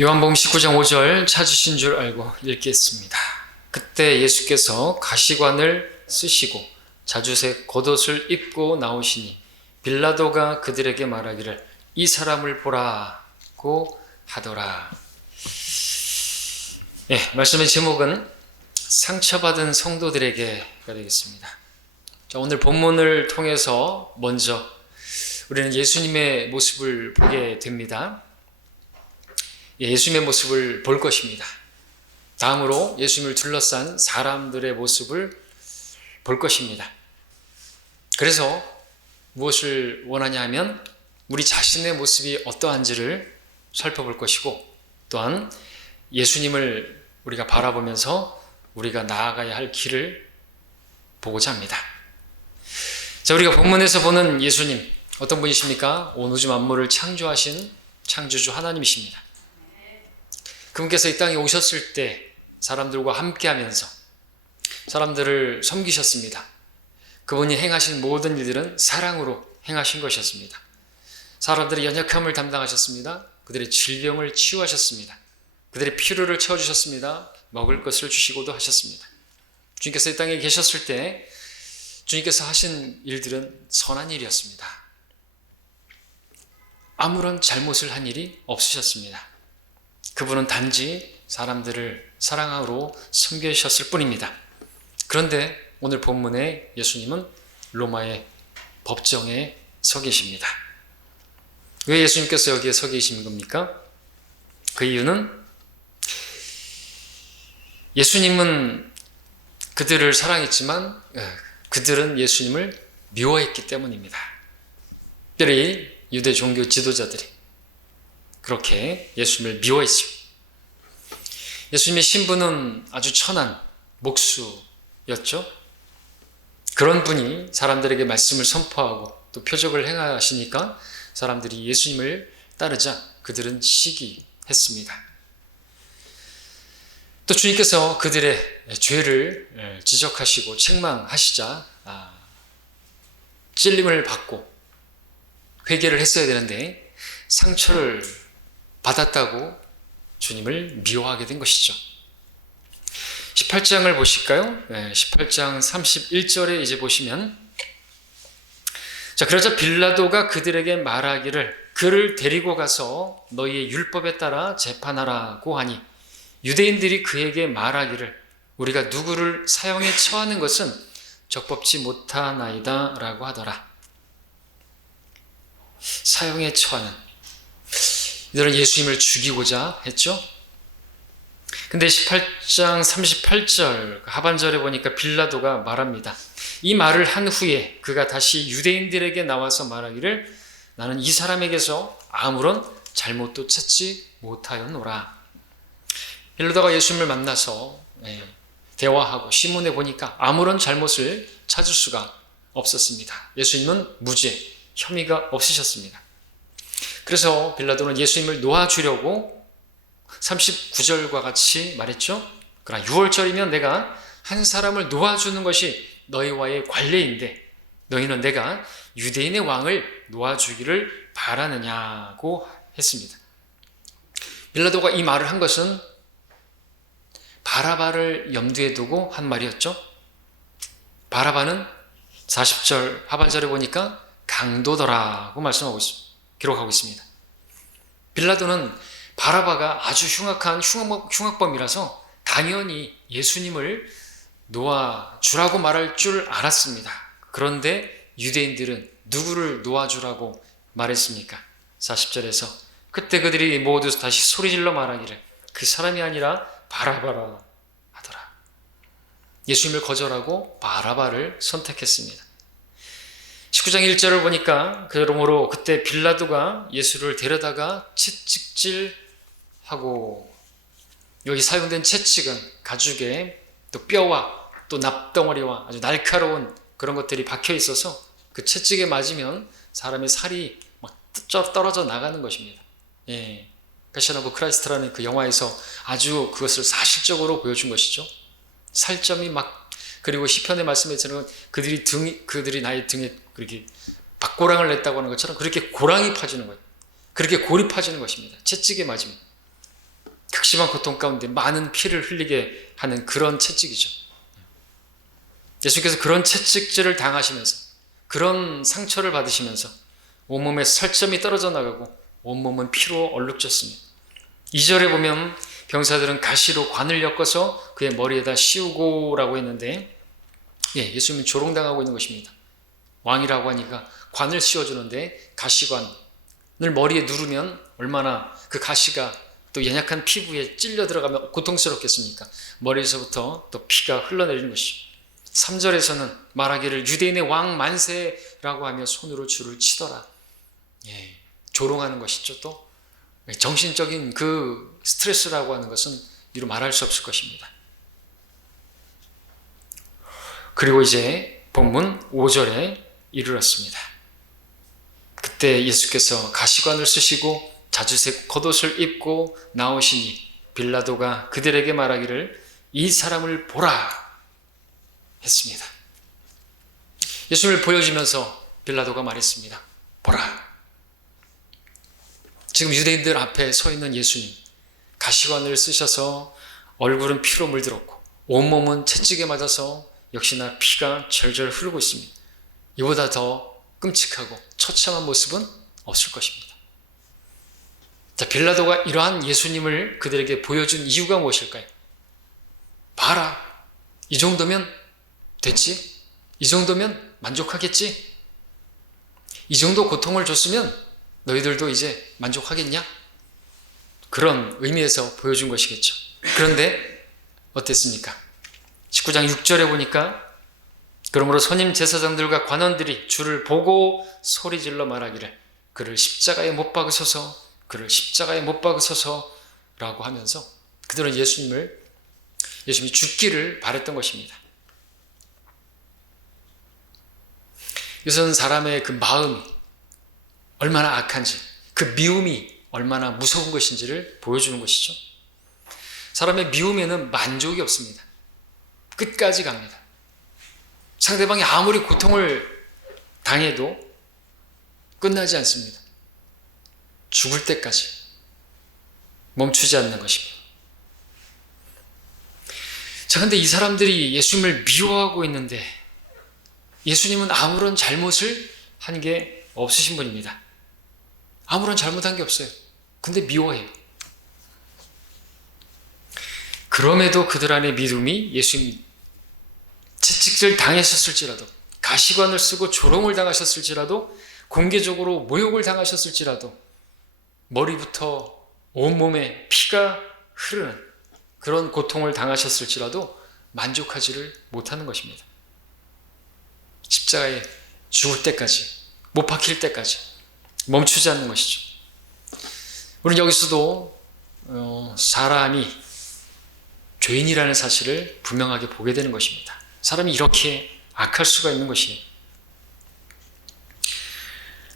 요한복음 19장 5절 찾으신 줄 알고 읽겠습니다. 그때 예수께서 가시관을 쓰시고 자주색 겉옷을 입고 나오시니 빌라도가 그들에게 말하기를 이 사람을 보라고 하더라. 말씀의 제목은 상처받은 성도들에게가 되겠습니다. 오늘 본문을 통해서 먼저 우리는 예수님의 모습을 보게 됩니다. 예수님의 모습을 볼 것입니다. 다음으로 예수님을 둘러싼 사람들의 모습을 볼 것입니다. 그래서 무엇을 원하냐 하면 우리 자신의 모습이 어떠한지를 살펴볼 것이고, 또한 예수님을 우리가 바라보면서 우리가 나아가야 할 길을 보고자 합니다. 자, 우리가 본문에서 보는 예수님, 어떤 분이십니까? 온 우주 만물을 창조하신 창조주 하나님이십니다. 그분께서 이 땅에 오셨을 때 사람들과 함께하면서 사람들을 섬기셨습니다. 그분이 행하신 모든 일들은 사랑으로 행하신 것이었습니다. 사람들의 연약함을 담당하셨습니다. 그들의 질병을 치유하셨습니다. 그들의 필요를 채워주셨습니다. 먹을 것을 주시고도 하셨습니다. 주님께서 이 땅에 계셨을 때 주님께서 하신 일들은 선한 일이었습니다. 아무런 잘못을 한 일이 없으셨습니다. 그분은 단지 사람들을 사랑으로 섬기셨을 뿐입니다. 그런데 오늘 본문에 예수님은 로마의 법정에 서 계십니다. 왜 예수님께서 여기에 서 계신 겁니까? 그 이유는 예수님은 그들을 사랑했지만 그들은 예수님을 미워했기 때문입니다. 특별히 유대 종교 지도자들이 그렇게 예수님을 미워했습니다. 예수님의 신분은 아주 천한 목수였죠. 그런 분이 사람들에게 말씀을 선포하고 또 표적을 행하시니까 사람들이 예수님을 따르자 그들은 시기했습니다. 또 주님께서 그들의 죄를 지적하시고 책망하시자 찔림을 받고 회개를 했어야 되는데 상처를 받았다고 주님을 미워하게 된 것이죠. 18장을 보실까요? 18장 31절에 이제 보시면, 자, 그러자 빌라도가 그들에게 말하기를 그를 데리고 가서 너희의 율법에 따라 재판하라고 하니 유대인들이 그에게 말하기를 우리가 누구를 사형에 처하는 것은 적법치 못하나이다 라고 하더라. 사형에 처하는, 이들은 예수님을 죽이고자 했죠. 근데 18장 38절 하반절에 보니까 빌라도가 말합니다. 이 말을 한 후에 그가 다시 유대인들에게 나와서 말하기를 나는 이 사람에게서 아무런 잘못도 찾지 못하였노라. 빌라도가 예수님을 만나서 대화하고 시문해 보니까 아무런 잘못을 찾을 수가 없었습니다. 예수님은 무죄, 혐의가 없으셨습니다. 그래서 빌라도는 예수님을 놓아주려고 39절과 같이 말했죠. 그러나 6월절이면 내가 한 사람을 놓아주는 것이 너희와의 관례인데 너희는 내가 유대인의 왕을 놓아주기를 바라느냐고 했습니다. 빌라도가 이 말을 한 것은 바라바를 염두에 두고 한 말이었죠. 바라바는 40절 하반절에 보니까 강도더라고 말씀하고 있습니다. 기록하고 있습니다. 빌라도는 바라바가 아주 흉악한 흉악범이라서 당연히 예수님을 놓아주라고 말할 줄 알았습니다. 그런데 유대인들은 누구를 놓아주라고 말했습니까? 40절에서 그때 그들이 모두 다시 소리질러 말하기를 그 사람이 아니라 바라바라 하더라. 예수님을 거절하고 바라바를 선택했습니다. 19장 1절을 보니까 그러므로 그때 빌라도가 예수를 데려다가 채찍질하고, 여기 사용된 채찍은 가죽에 또 뼈와 또 납덩어리와 아주 날카로운 그런 것들이 박혀 있어서 그 채찍에 맞으면 사람의 살이 막 떨어져 나가는 것입니다. 패션 오브 크라이스트라는 그 영화에서 아주 그것을 사실적으로 보여준 것이죠. 살점이 막, 그리고 시편의 말씀에 저는 그들이 나의 등에 그렇게 박고랑을 냈다고 하는 것처럼 그렇게 고랑이 파지는 거예요. 그렇게 골이 파지는 것입니다. 채찍에 맞으면. 극심한 고통 가운데 많은 피를 흘리게 하는 그런 채찍이죠. 예수께서 그런 채찍질을 당하시면서 그런 상처를 받으시면서 온몸에 살점이 떨어져 나가고 온몸은 피로 얼룩졌습니다. 2절에 보면 병사들은 가시로 관을 엮어서 그의 머리에다 씌우고라고 했는데 예수님은 조롱당하고 있는 것입니다. 왕이라고 하니까 관을 씌워주는데 가시관을 머리에 누르면 얼마나 그 가시가 또 연약한 피부에 찔려 들어가면 고통스럽겠습니까? 머리에서부터 또 피가 흘러내리는 것이죠. 3절에서는 말하기를 유대인의 왕 만세라고 하며 손으로 줄을 치더라. 조롱하는 것이죠. 또 정신적인 그 스트레스라고 하는 것은 이루 말할 수 없을 것입니다. 그리고 이제 본문 5절에 이르렀습니다. 그때 예수께서 가시관을 쓰시고 자주색 겉옷을 입고 나오시니 빌라도가 그들에게 말하기를 이 사람을 보라 했습니다. 예수님을 보여주면서 빌라도가 말했습니다. 보라. 지금 유대인들 앞에 서 있는 예수님, 가시관을 쓰셔서 얼굴은 피로 물들었고 온몸은 채찍에 맞아서 역시나 피가 절절 흐르고 있습니다. 이보다 더 끔찍하고 처참한 모습은 없을 것입니다. 자, 빌라도가 이러한 예수님을 그들에게 보여준 이유가 무엇일까요? 봐라. 이 정도면 됐지? 이 정도면 만족하겠지? 이 정도 고통을 줬으면 너희들도 이제 만족하겠냐? 그런 의미에서 보여준 것이겠죠. 그런데 어땠습니까? 19장 6절에 보니까 그러므로 선임 제사장들과 관원들이 주를 보고 소리질러 말하기를 그를 십자가에 못 박으소서, 그를 십자가에 못 박으소서 라고 하면서 그들은 예수님이 죽기를 바랬던 것입니다. 이것은 사람의 그 마음이 얼마나 악한지, 그 미움이 얼마나 무서운 것인지를 보여주는 것이죠. 사람의 미움에는 만족이 없습니다. 끝까지 갑니다. 상대방이 아무리 고통을 당해도 끝나지 않습니다. 죽을 때까지 멈추지 않는 것입니다. 자, 근데 이 사람들이 예수님을 미워하고 있는데 예수님은 아무런 잘못을 한 게 없으신 분입니다. 아무런 잘못한 게 없어요. 근데 미워해요. 그럼에도 그들 안의 믿음이 예수님 채찍질 당하셨을지라도, 가시관을 쓰고 조롱을 당하셨을지라도, 공개적으로 모욕을 당하셨을지라도, 머리부터 온몸에 피가 흐르는 그런 고통을 당하셨을지라도 만족하지를 못하는 것입니다. 십자가에 죽을 때까지, 못 박힐 때까지 멈추지 않는 것이죠. 우리는 여기서도 사람이 죄인이라는 사실을 분명하게 보게 되는 것입니다. 사람이 이렇게 악할 수가 있는 것이에요.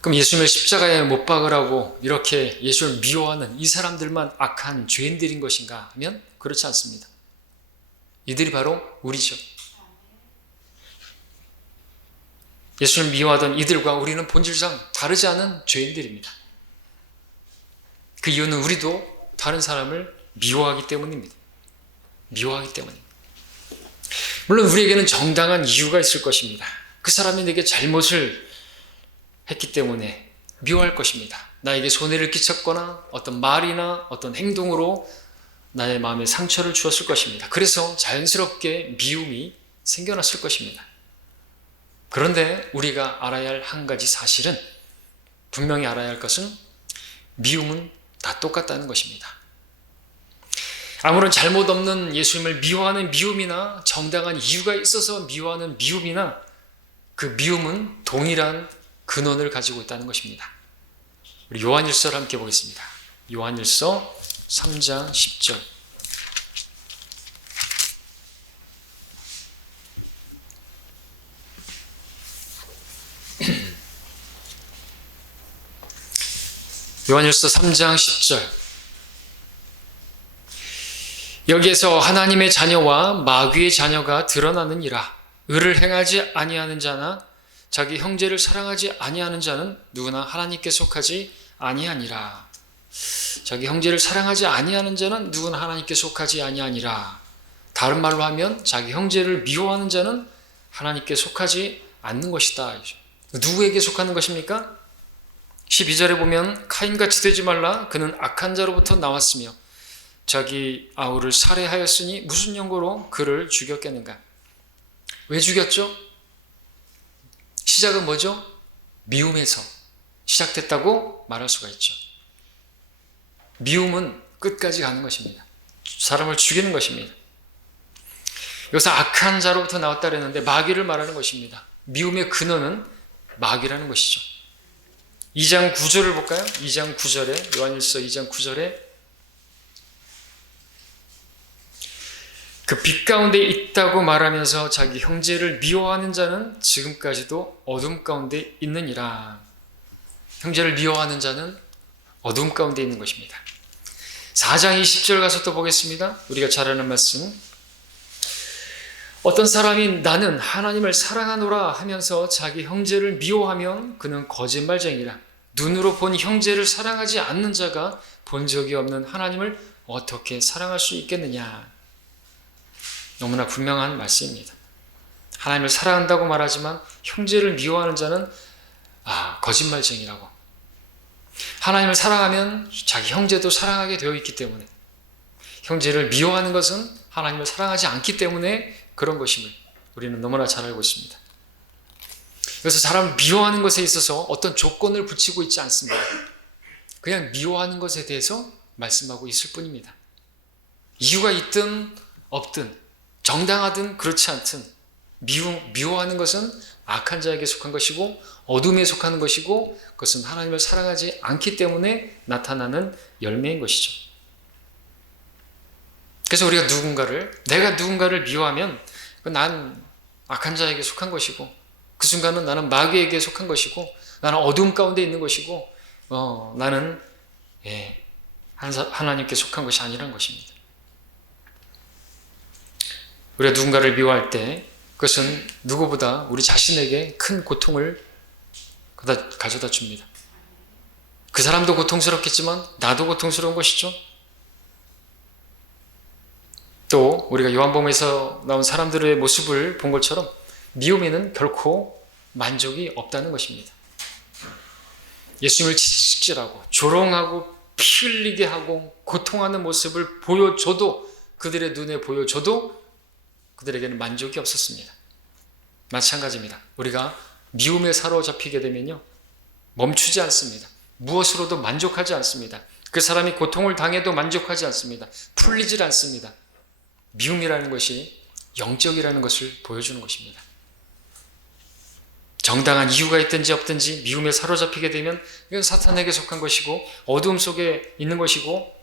그럼 예수님을 십자가에 못 박으라고 이렇게 예수를 미워하는 이 사람들만 악한 죄인들인 것인가 하면 그렇지 않습니다. 이들이 바로 우리죠. 예수를 미워하던 이들과 우리는 본질상 다르지 않은 죄인들입니다. 그 이유는 우리도 다른 사람을 미워하기 때문입니다. 미워하기 때문입니다. 물론 우리에게는 정당한 이유가 있을 것입니다. 그 사람이 내게 잘못을 했기 때문에 미워할 것입니다. 나에게 손해를 끼쳤거나 어떤 말이나 어떤 행동으로 나의 마음에 상처를 주었을 것입니다. 그래서 자연스럽게 미움이 생겨났을 것입니다. 그런데 우리가 알아야 할 한 가지 사실은, 분명히 알아야 할 것은 미움은 다 똑같다는 것입니다. 아무런 잘못 없는 예수님을 미워하는 미움이나 정당한 이유가 있어서 미워하는 미움이나 그 미움은 동일한 근원을 가지고 있다는 것입니다. 우리 요한일서를 함께 보겠습니다. 요한일서 3장 10절. 요한일서 3장 10절. 여기에서 하나님의 자녀와 마귀의 자녀가 드러나느니라. 의를 행하지 아니하는 자나 자기 형제를 사랑하지 아니하는 자는 누구나 하나님께 속하지 아니하니라. 자기 형제를 사랑하지 아니하는 자는 누구나 하나님께 속하지 아니하니라. 다른 말로 하면 자기 형제를 미워하는 자는 하나님께 속하지 않는 것이다. 누구에게 속하는 것입니까? 12절에 보면 카인같이 되지 말라. 그는 악한 자로부터 나왔으며 자기 아우를 살해하였으니 무슨 연고로 그를 죽였겠는가? 왜 죽였죠? 시작은 뭐죠? 미움에서 시작됐다고 말할 수가 있죠. 미움은 끝까지 가는 것입니다. 사람을 죽이는 것입니다. 여기서 악한 자로부터 나왔다 그랬는데 마귀를 말하는 것입니다. 미움의 근원은 마귀라는 것이죠. 2장 9절을 볼까요? 2장 9절에 요한일서 2장 9절에 그 빛 가운데 있다고 말하면서 자기 형제를 미워하는 자는 지금까지도 어둠 가운데 있느니라. 형제를 미워하는 자는 어둠 가운데 있는 것입니다. 4장 20절 가서 또 보겠습니다. 우리가 잘 아는 말씀. 어떤 사람이 나는 하나님을 사랑하노라 하면서 자기 형제를 미워하면 그는 거짓말쟁이라. 눈으로 본 형제를 사랑하지 않는 자가 본 적이 없는 하나님을 어떻게 사랑할 수 있겠느냐. 너무나 분명한 말씀입니다. 하나님을 사랑한다고 말하지만 형제를 미워하는 자는 거짓말쟁이라고. 하나님을 사랑하면 자기 형제도 사랑하게 되어 있기 때문에, 형제를 미워하는 것은 하나님을 사랑하지 않기 때문에 그런 것임을 우리는 너무나 잘 알고 있습니다. 그래서 사람을 미워하는 것에 있어서 어떤 조건을 붙이고 있지 않습니다. 그냥 미워하는 것에 대해서 말씀하고 있을 뿐입니다. 이유가 있든 없든, 정당하든 그렇지 않든 미워하는 것은 악한 자에게 속한 것이고 어둠에 속하는 것이고, 그것은 하나님을 사랑하지 않기 때문에 나타나는 열매인 것이죠. 그래서 우리가 내가 누군가를 미워하면 난 악한 자에게 속한 것이고, 그 순간은 나는 마귀에게 속한 것이고, 나는 어둠 가운데 있는 것이고, 나는 하나님께 속한 것이 아니란 것입니다. 우리가 누군가를 미워할 때 그것은 누구보다 우리 자신에게 큰 고통을 가져다 줍니다. 그 사람도 고통스럽겠지만 나도 고통스러운 것이죠. 또 우리가 요한복음에서 나온 사람들의 모습을 본 것처럼 미움에는 결코 만족이 없다는 것입니다. 예수님을 채찍질하고 조롱하고 피 흘리게 하고 고통하는 모습을 보여줘도, 그들의 눈에 보여줘도 그들에게는 만족이 없었습니다. 마찬가지입니다. 우리가 미움에 사로잡히게 되면요, 멈추지 않습니다. 무엇으로도 만족하지 않습니다. 그 사람이 고통을 당해도 만족하지 않습니다. 풀리질 않습니다. 미움이라는 것이 영적이라는 것을 보여주는 것입니다. 정당한 이유가 있든지 없든지 미움에 사로잡히게 되면 이건 사탄에게 속한 것이고 어두움 속에 있는 것이고,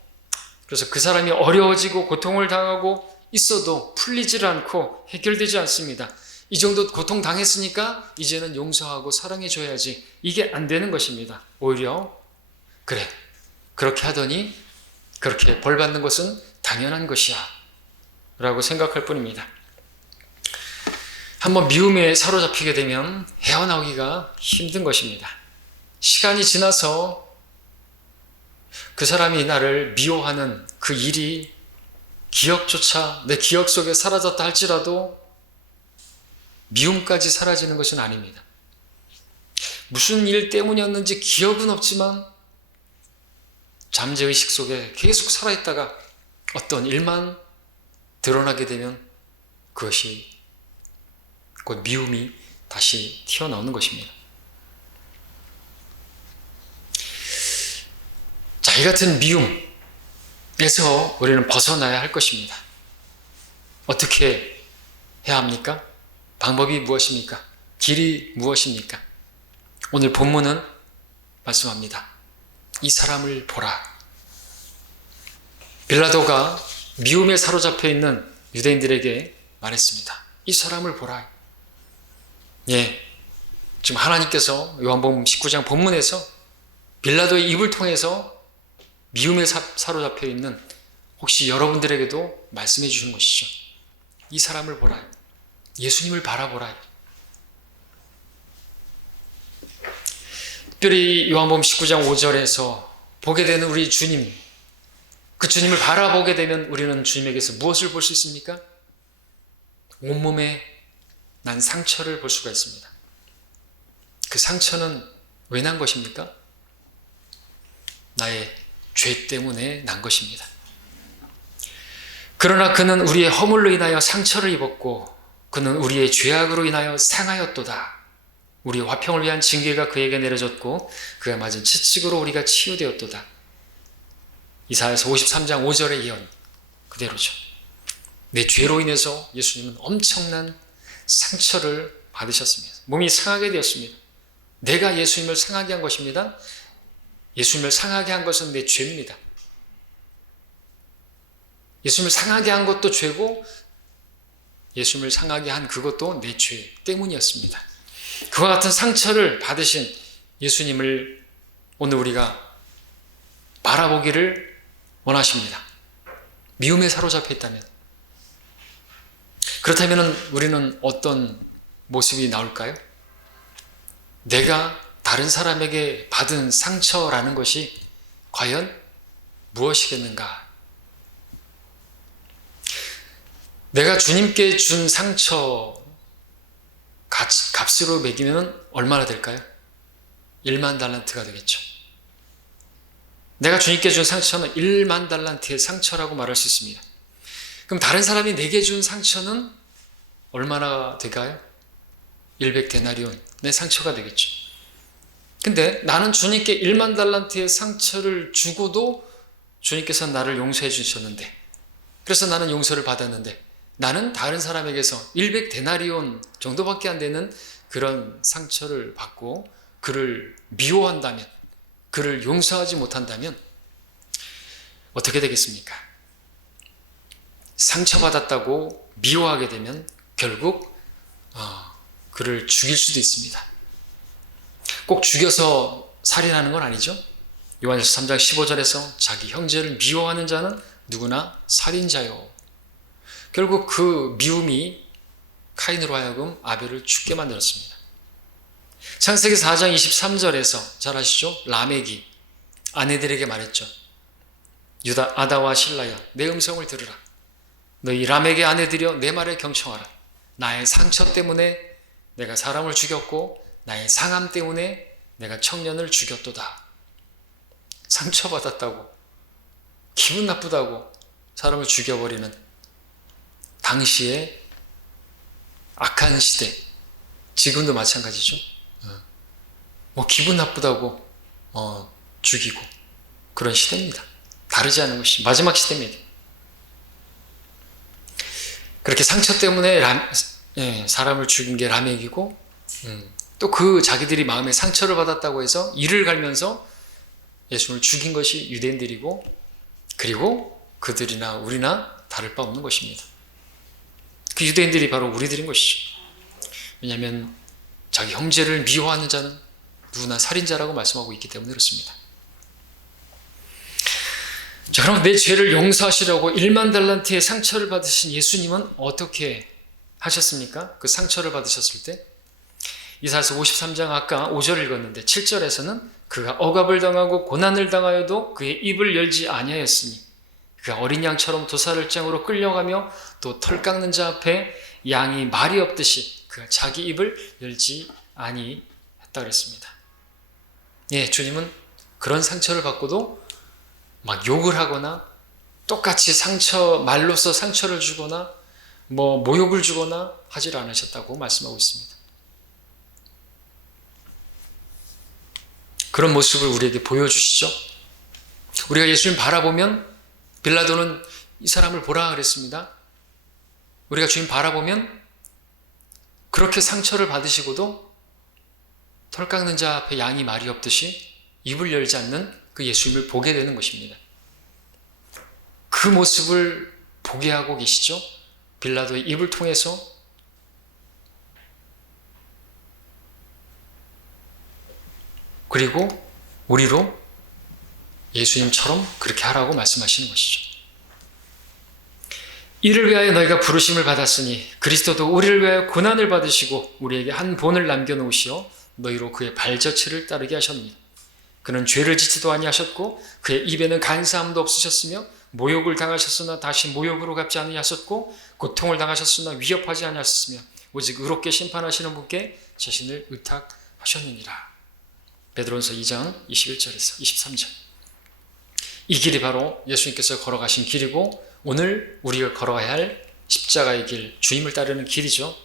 그래서 그 사람이 어려워지고 고통을 당하고 있어도 풀리질 않고 해결되지 않습니다. 이 정도 고통 당했으니까 이제는 용서하고 사랑해줘야지. 이게 안 되는 것입니다. 오히려 그래, 그렇게 하더니 그렇게 벌 받는 것은 당연한 것이야 라고 생각할 뿐입니다. 한번 미움에 사로잡히게 되면 헤어나오기가 힘든 것입니다. 시간이 지나서 그 사람이 나를 미워하는 그 일이 기억조차 내 기억 속에 사라졌다 할지라도 미움까지 사라지는 것은 아닙니다. 무슨 일 때문이었는지 기억은 없지만 잠재의식 속에 계속 살아있다가 어떤 일만 드러나게 되면 그것이 곧 미움이 다시 튀어나오는 것입니다. 자, 이 같은 미움에서 우리는 벗어나야 할 것입니다. 어떻게 해야 합니까? 방법이 무엇입니까? 길이 무엇입니까? 오늘 본문은 말씀합니다. 이 사람을 보라. 빌라도가 미움에 사로잡혀 있는 유대인들에게 말했습니다. 이 사람을 보라. 지금 하나님께서 요한복음 19장 본문에서 빌라도의 입을 통해서 미움에 사로잡혀 있는 혹시 여러분들에게도 말씀해 주시는 것이죠. 이 사람을 보라. 예수님을 바라보라. 특별히 요한복음 19장 5절에서 보게 되는 우리 주님, 그 주님을 바라보게 되면 우리는 주님에게서 무엇을 볼 수 있습니까? 온몸에 난 상처를 볼 수가 있습니다. 그 상처는 왜 난 것입니까? 나의 죄 때문에 난 것입니다. 그러나 그는 우리의 허물로 인하여 상처를 입었고 그는 우리의 죄악으로 인하여 상하였도다. 우리의 화평을 위한 징계가 그에게 내려졌고 그가 맞은 채찍으로 우리가 치유되었도다. 이사야서 53장 5절의 예언 그대로죠. 내 죄로 인해서 예수님은 엄청난 상처를 받으셨습니다. 몸이 상하게 되었습니다. 내가 예수님을 상하게 한 것입니다. 예수님을 상하게 한 것은 내 죄입니다. 예수님을 상하게 한 것도 죄고 예수님을 상하게 한 그것도 내 죄 때문이었습니다. 그와 같은 상처를 받으신 예수님을 오늘 우리가 바라보기를 원하십니다. 미움에 사로잡혀 있다면. 그렇다면 우리는 어떤 모습이 나올까요? 내가 다른 사람에게 받은 상처라는 것이 과연 무엇이겠는가? 내가 주님께 준 상처 값으로 매기면 얼마나 될까요? 1만 달란트가 되겠죠. 내가 주님께 준 상처는 1만 달란트의 상처라고 말할 수 있습니다. 그럼 다른 사람이 내게 준 상처는 얼마나 될까요? 100데나리온의 상처가 되겠죠. 근데 나는 주님께 1만 달란트의 상처를 주고도 주님께서 나를 용서해 주셨는데, 그래서 나는 용서를 받았는데 나는 다른 사람에게서 100데나리온 정도밖에 안 되는 그런 상처를 받고 그를 미워한다면, 그를 용서하지 못한다면 어떻게 되겠습니까? 상처받았다고 미워하게 되면 결국 그를 죽일 수도 있습니다. 꼭 죽여서 살인하는 건 아니죠. 요한일서 3장 15절에서 자기 형제를 미워하는 자는 누구나 살인자요. 결국 그 미움이 카인으로 하여금 아벨을 죽게 만들었습니다. 창세기 4장 23절에서 잘 아시죠? 라멕이 아내들에게 말했죠. 아다와 실라야 내 음성을 들으라. 너희 라멕의 아내들이여 내 말에 경청하라. 나의 상처 때문에 내가 사람을 죽였고 나의 상함 때문에 내가 청년을 죽였도다. 상처받았다고 기분 나쁘다고 사람을 죽여버리는 당시의 악한 시대, 지금도 마찬가지죠. 기분 나쁘다고 죽이고 그런 시대입니다. 다르지 않은 것이 마지막 시대입니다. 그렇게 상처 때문에 사람을 죽인 게 라멕이고 또 그 자기들이 마음에 상처를 받았다고 해서 이를 갈면서 예수님을 죽인 것이 유대인들이고, 그리고 그들이나 우리나 다를 바 없는 것입니다. 그 유대인들이 바로 우리들인 것이죠. 왜냐하면 자기 형제를 미워하는 자는 누구나 살인자라고 말씀하고 있기 때문에 그렇습니다. 자, 그럼 내 죄를 용서하시려고 1만 달란트의 상처를 받으신 예수님은 어떻게 하셨습니까? 그 상처를 받으셨을 때 이사야서 53장 아까 5절 읽었는데 7절에서는 그가 억압을 당하고 고난을 당하여도 그의 입을 열지 아니하였으니 그가 어린 양처럼 도살을장으로 끌려가며 또 털 깎는 자 앞에 양이 말이 없듯이 그가 자기 입을 열지 아니했다 그랬습니다. 예, 주님은 그런 상처를 받고도 막 욕을 하거나 똑같이 말로써 상처를 주거나 모욕을 주거나 하질 않으셨다고 말씀하고 있습니다. 그런 모습을 우리에게 보여주시죠. 우리가 예수님 바라보면 빌라도는 이 사람을 보라 그랬습니다. 우리가 주님 바라보면 그렇게 상처를 받으시고도 털 깎는 자 앞에 양이 말이 없듯이 입을 열지 않는 그 예수님을 보게 되는 것입니다. 그 모습을 보게 하고 계시죠. 빌라도의 입을 통해서. 그리고 우리로 예수님처럼 그렇게 하라고 말씀하시는 것이죠. 이를 위하여 너희가 부르심을 받았으니 그리스도도 우리를 위하여 고난을 받으시고 우리에게 한 본을 남겨놓으시어 너희로 그의 발자취를 따르게 하셨느니라. 그는 죄를 짓지도 아니하셨고 그의 입에는 간사함도 없으셨으며 모욕을 당하셨으나 다시 모욕으로 갚지 아니하셨고 고통을 당하셨으나 위협하지 아니하셨으며 오직 의롭게 심판하시는 분께 자신을 의탁하셨느니라. 베드로전서 2장 21절에서 23절. 이 길이 바로 예수님께서 걸어가신 길이고 오늘 우리가 걸어가야 할 십자가의 길, 주님을 따르는 길이죠.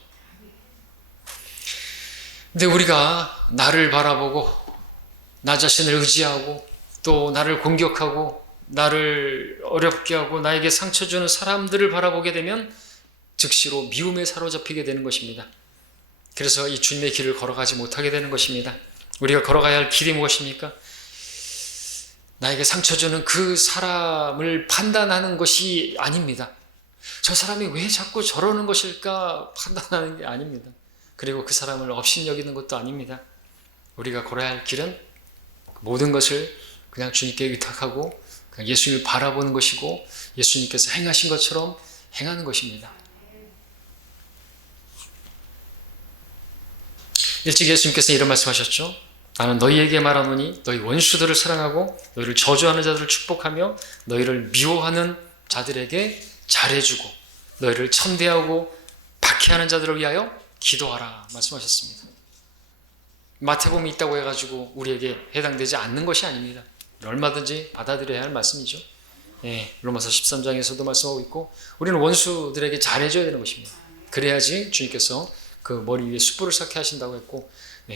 근데 우리가 나를 바라보고 나 자신을 의지하고 또 나를 공격하고 나를 어렵게 하고 나에게 상처 주는 사람들을 바라보게 되면 즉시로 미움에 사로잡히게 되는 것입니다. 그래서 이 주님의 길을 걸어가지 못하게 되는 것입니다. 우리가 걸어가야 할 길이 무엇입니까? 나에게 상처 주는 그 사람을 판단하는 것이 아닙니다. 저 사람이 왜 자꾸 저러는 것일까 판단하는 게 아닙니다. 그리고 그 사람을 업신여기는 것도 아닙니다. 우리가 걸어야 할 길은 모든 것을 그냥 주님께 의탁하고 그냥 예수님을 바라보는 것이고 예수님께서 행하신 것처럼 행하는 것입니다. 일찍 예수님께서 이런 말씀하셨죠. 나는 너희에게 말하노니 너희 원수들을 사랑하고 너희를 저주하는 자들을 축복하며 너희를 미워하는 자들에게 잘해주고 너희를 천대하고 박해하는 자들을 위하여 기도하라 말씀하셨습니다. 마태복음이 있다고 해가지고 우리에게 해당되지 않는 것이 아닙니다. 얼마든지 받아들여야 할 말씀이죠. 로마서 13장에서도 말씀하고 있고 우리는 원수들에게 잘해줘야 되는 것입니다. 그래야지 주님께서 그 머리 위에 숯불을 쌓게 하신다고 했고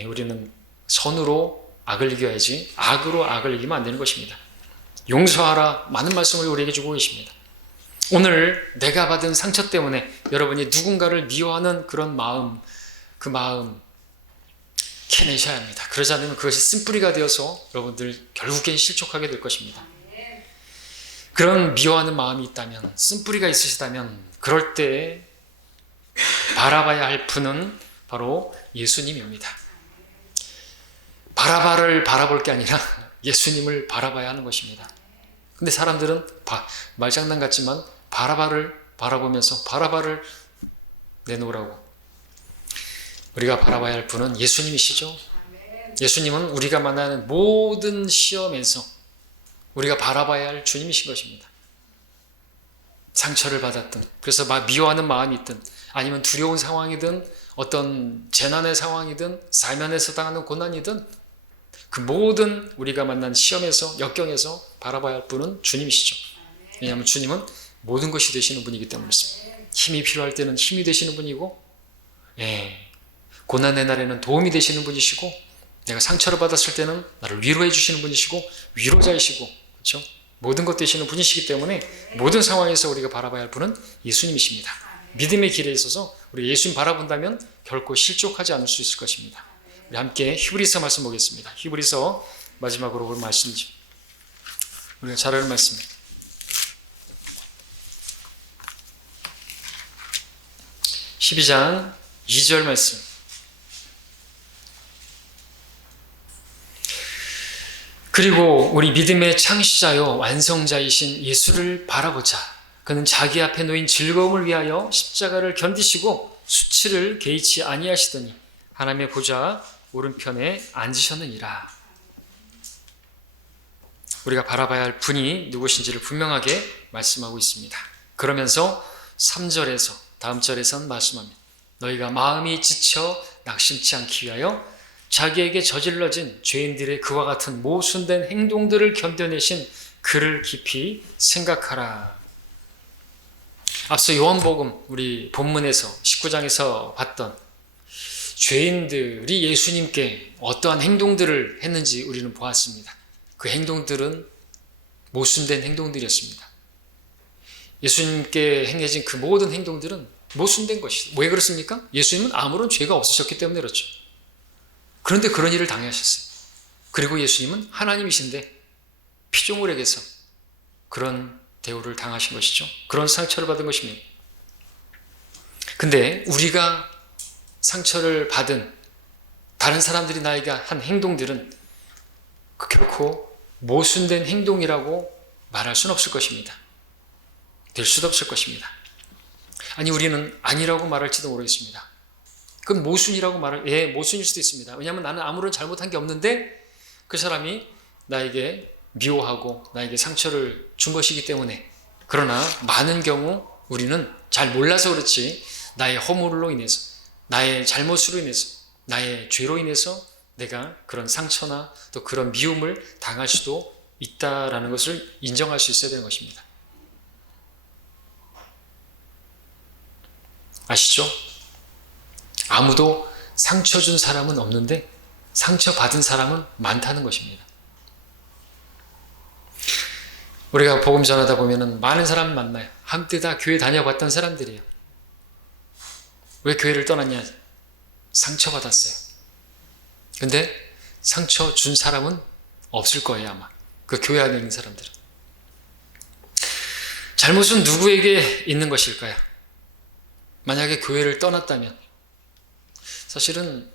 우리는 선으로 악을 이겨야지 악으로 악을 이기면 안 되는 것입니다. 용서하라 많은 말씀을 우리에게 주고 계십니다. 오늘 내가 받은 상처 때문에 여러분이 누군가를 미워하는 그런 마음, 그 마음 캐내셔야 합니다. 그러지 않으면 그것이 쓴뿌리가 되어서 여러분들 결국엔 실족하게 될 것입니다. 그런 미워하는 마음이 있다면, 쓴뿌리가 있으시다면 그럴 때 바라봐야 할 분은 바로 예수님입니다. 바라바를 바라볼 게 아니라 예수님을 바라봐야 하는 것입니다. 근데 사람들은 말장난 같지만 바라바를 바라보면서 바라바를 내놓으라고. 우리가 바라봐야 할 분은 예수님이시죠. 예수님은 우리가 만나는 모든 시험에서 우리가 바라봐야 할 주님이신 것입니다. 상처를 받았든 그래서 미워하는 마음이 있든 아니면 두려운 상황이든 어떤 재난의 상황이든 사면에서 당하는 고난이든 그 모든 우리가 만난 시험에서 역경에서 바라봐야 할 분은 주님이시죠. 왜냐하면 주님은 모든 것이 되시는 분이기 때문에 그렇습니다. 힘이 필요할 때는 힘이 되시는 분이고 고난의 날에는 도움이 되시는 분이시고 내가 상처를 받았을 때는 나를 위로해 주시는 분이시고 위로자이시고 그렇죠? 모든 것 되시는 분이시기 때문에 모든 상황에서 우리가 바라봐야 할 분은 예수님이십니다. 믿음의 길에 있어서 우리가 예수님 바라본다면 결코 실족하지 않을 수 있을 것입니다. 우리 함께 히브리서 말씀 보겠습니다. 히브리서 마지막으로 볼 말씀이죠. 우리가 잘 아는 말씀입니다. 12장 2절 말씀. 그리고 우리 믿음의 창시자요 완성자이신 예수를 바라보자. 그는 자기 앞에 놓인 즐거움을 위하여 십자가를 견디시고 수치를 개의치 아니하시더니 하나님의 보좌 오른편에 앉으셨느니라. 우리가 바라봐야 할 분이 누구신지를 분명하게 말씀하고 있습니다. 그러면서 3절에서 다음 절에선 말씀합니다. 너희가 마음이 지쳐 낙심치 않기 위하여 자기에게 저질러진 죄인들의 그와 같은 모순된 행동들을 견뎌내신 그를 깊이 생각하라. 앞서 요한복음 우리 본문에서 19장에서 봤던 죄인들이 예수님께 어떠한 행동들을 했는지 우리는 보았습니다. 그 행동들은 모순된 행동들이었습니다. 예수님께 행해진 그 모든 행동들은 모순된 것이죠. 왜 그렇습니까? 예수님은 아무런 죄가 없으셨기 때문에 그렇죠. 그런데 그런 일을 당하셨어요. 그리고 예수님은 하나님이신데 피조물에게서 그런 대우를 당하신 것이죠. 그런 상처를 받은 것입니다. 근데 우리가 상처를 받은 다른 사람들이 나에게 한 행동들은 결코 모순된 행동이라고 말할 수는 없을 것입니다. 될 수도 없을 것입니다. 아니 우리는 아니라고 말할지도 모르겠습니다. 그건 모순이라고 모순일 수도 있습니다. 왜냐하면 나는 아무런 잘못한 게 없는데 그 사람이 나에게 미워하고 나에게 상처를 준 것이기 때문에, 그러나 많은 경우 우리는 잘 몰라서 그렇지 나의 허물로 인해서, 나의 잘못으로 인해서, 나의 죄로 인해서 내가 그런 상처나 또 그런 미움을 당할 수도 있다라는 것을 인정할 수 있어야 되는 것입니다. 아시죠? 아무도 상처 준 사람은 없는데 상처받은 사람은 많다는 것입니다. 우리가 복음 전하다 보면 많은 사람 만나요. 한때 다 교회 다녀봤던 사람들이에요. 왜 교회를 떠났냐? 상처받았어요. 근데 상처 준 사람은 없을 거예요, 아마. 그 교회 안에 있는 사람들은. 잘못은 누구에게 있는 것일까요? 만약에 교회를 떠났다면 사실은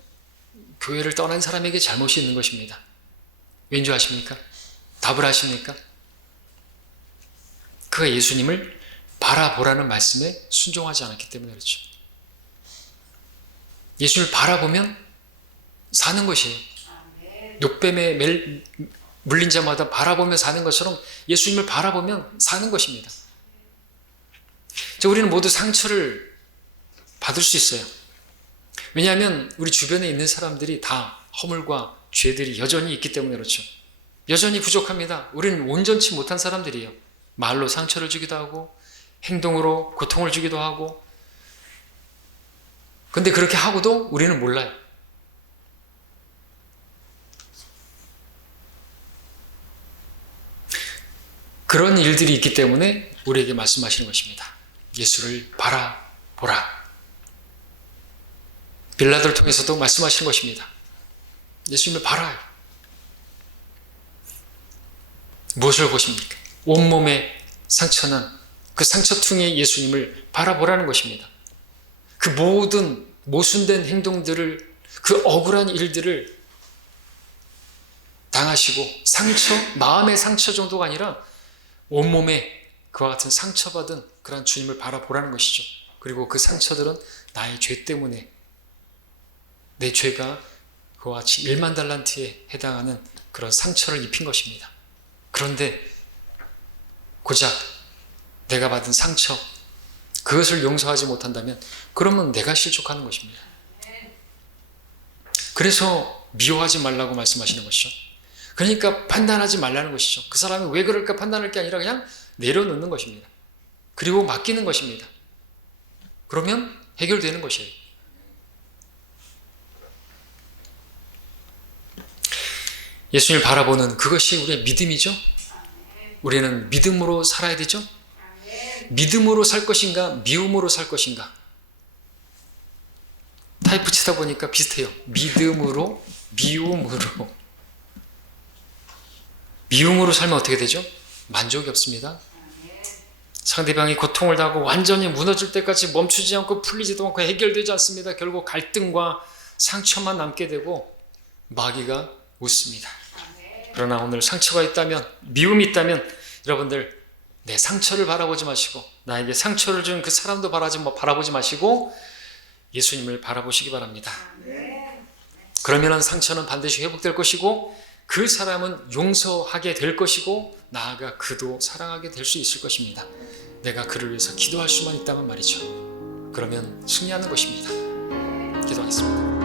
교회를 떠난 사람에게 잘못이 있는 것입니다. 왠지 아십니까? 답을 아십니까? 그가 예수님을 바라보라는 말씀에 순종하지 않았기 때문에 그렇죠. 예수님을 바라보면 사는 것이에요. 녹뱀에 물린 자마다 바라보며 사는 것처럼 예수님을 바라보면 사는 것입니다. 우리는 모두 상처를 받을 수 있어요. 왜냐하면 우리 주변에 있는 사람들이 다 허물과 죄들이 여전히 있기 때문에 그렇죠. 여전히 부족합니다. 우리는 온전치 못한 사람들이에요. 말로 상처를 주기도 하고 행동으로 고통을 주기도 하고, 근데 그렇게 하고도 우리는 몰라요. 그런 일들이 있기 때문에 우리에게 말씀하시는 것입니다. 예수를 바라보라. 빌라도를 통해서도 말씀하시는 것입니다. 예수님을 바라요. 무엇을 보십니까? 온몸에 상처난 그 상처퉁이의 예수님을 바라보라는 것입니다. 그 모든 모순된 행동들을, 그 억울한 일들을 당하시고 마음의 상처 정도가 아니라 온몸에 그와 같은 상처받은 그런 주님을 바라보라는 것이죠. 그리고 그 상처들은 나의 죄 때문에, 내 죄가 그와 같이 1만 달란트에 해당하는 그런 상처를 입힌 것입니다. 그런데 고작 내가 받은 상처, 그것을 용서하지 못한다면 그러면 내가 실족하는 것입니다. 그래서 미워하지 말라고 말씀하시는 것이죠. 그러니까 판단하지 말라는 것이죠. 그 사람이 왜 그럴까 판단할 게 아니라 그냥 내려놓는 것입니다. 그리고 맡기는 것입니다. 그러면 해결되는 것이에요. 예수님을 바라보는 그것이 우리의 믿음이죠. 우리는 믿음으로 살아야 되죠. 믿음으로 살 것인가, 미움으로 살 것인가. 타이프 치다 보니까 비슷해요. 믿음으로, 미움으로. 미움으로 살면 어떻게 되죠? 만족이 없습니다. 상대방이 고통을 당하고 완전히 무너질 때까지 멈추지 않고 풀리지도 않고 해결되지 않습니다. 결국 갈등과 상처만 남게 되고 마귀가 웃습니다. 그러나 오늘 상처가 있다면, 미움이 있다면 여러분들 내 상처를 바라보지 마시고, 나에게 상처를 준 그 사람도 바라보지 마시고 예수님을 바라보시기 바랍니다. 그러면 상처는 반드시 회복될 것이고 그 사람은 용서하게 될 것이고 나아가 그도 사랑하게 될 수 있을 것입니다. 내가 그를 위해서 기도할 수만 있다면 말이죠. 그러면 승리하는 것입니다. 기도하겠습니다.